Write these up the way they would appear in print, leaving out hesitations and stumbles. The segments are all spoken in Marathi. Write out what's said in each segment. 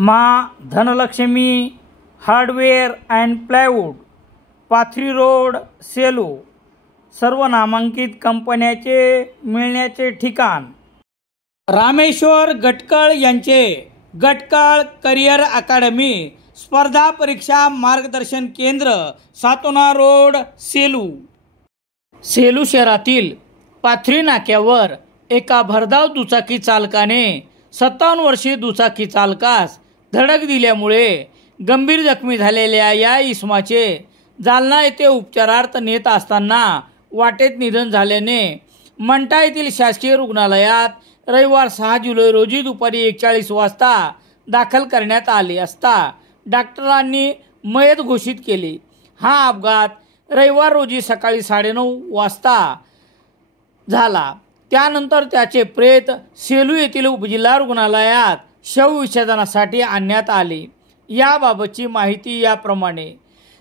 माँ Dhanlaxmi hardware and plywood, Pathri road, Selu, सर्व नामांकित कंपन्याचे मिळण्याचे ठिकाण। रामेश्वर गटकळ यांचे गटकळ करिअर अकादमी स्पर्धा परीक्षा मार्गदर्शन केंद्र, सातोना रोड, सेलू। सेलू शहरातील पाथरी नाक्यावर एका भरधाव दुचाकी चालकाने 57 वर्षीय दुचाकी चालकास धडक दिल्यामुळे गंभीर जखमी झालेल्या या इसमाचे जालना येथे उपचारार्थ नेत असताना वाटेत निधन झाल्याने मंठा येथील शासकीय रुग्णालयात रविवार 6 जुलै रोजी दुपारी 1:40 वाजता दाखल करण्यात आले असता डॉक्टरांनी मयत घोषित केले। हा अपघात रविवार रोजी सकाळी 9:30 वाजता झाला। त्यानंतर त्याचे प्रेत सेलू येथील उपजिल्हा रुग्णालयात शवविच्छेदनासाठी आणण्यात आले। याबाबतची माहिती याप्रमाणे।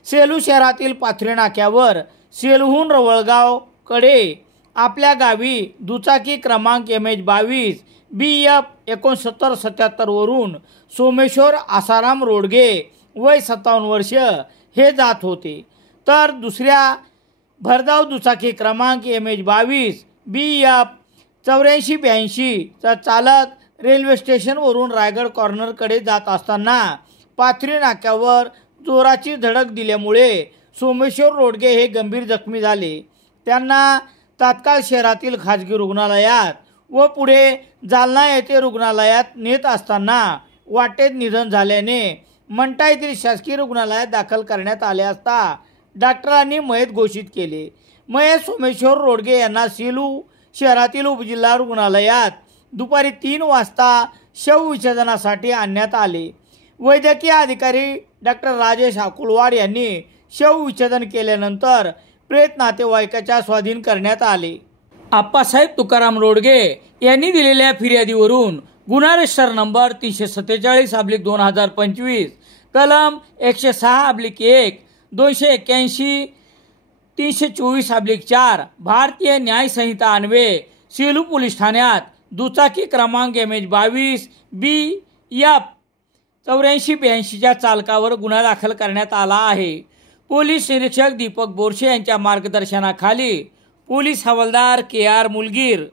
सेलू शहरातील पाथरी नाक्यावर सेलूहून रवळगाव कडे आपल्या गावी दुचाकी क्रमांक MH22 BF 6977 वरून सोमेश्वर आसाराम रोडगे वय 57 वर्ष हे जात होते, तर दुसऱ्या भरधाव दुचाकी क्रमांक MH22 BF 8482 चा चालक रेल्वे स्टेशनवरून रायगड कॉर्नरकडे जात असताना पाथरी नाक्यावर जोराची धडक दिल्यामुळे सोमेश्वर रोडगे हे गंभीर जखमी झाले। त्यांना तात्काळ शहरातील खाजगी रुग्णालयात व पुढे जालना येथे रुग्णालयात नेत असताना वाटेत निधन झाल्याने मंठा येथील शासकीय रुग्णालयात दाखल करण्यात आले असता डॉक्टरांनी मयत घोषित केले। मयत सोमेश्वर रोडगे यांना सेलू शहरातील उपजिल्हा रुग्णालयात दुपारी 3 वाजता शवविच्छेदनासाठी आणण्यात आले। वैद्यकीय अधिकारी डॉक्टर राजेश अकुलवाड यांनी शवविच्छेदन केल्यानंतर प्रेत नातेवाईकाच्या स्वाधीन करण्यात आले। आप्पासाहेब तुकाराम रोडगे यांनी दिलेल्या फिर्यादीवरून गुन्हा रजिस्टर नंबर 347/2025 कलम 106/1 281 324/4 भारतीय न्याय संहिता अन्वये सेलू पोलीस ठाण्यात दुचाकी क्रमांक MH22 BF 8482 च्या चालकावर गुन्हा दाखल करण्यात आला आहे। पोलीस निरीक्षक दीपक बोरशे यांच्या मार्गदर्शनाखाली पोलीस हवालदार KR मुलगीर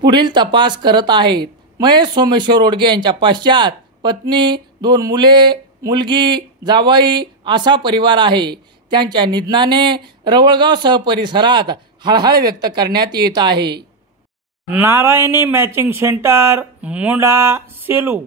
पुढील तपास करत आहेत। महेश सोमेश्वर रोडगे यांच्या पश्चात पत्नी, 2 मुले, मुलगी, जावई असा परिवार आहे। त्यांच्या निधनाने रवळगावसह परिसरात हळहळ व्यक्त करण्यात येत आहे। नारायणी मॅचिंग सेंटर, मोंढा, सेलू।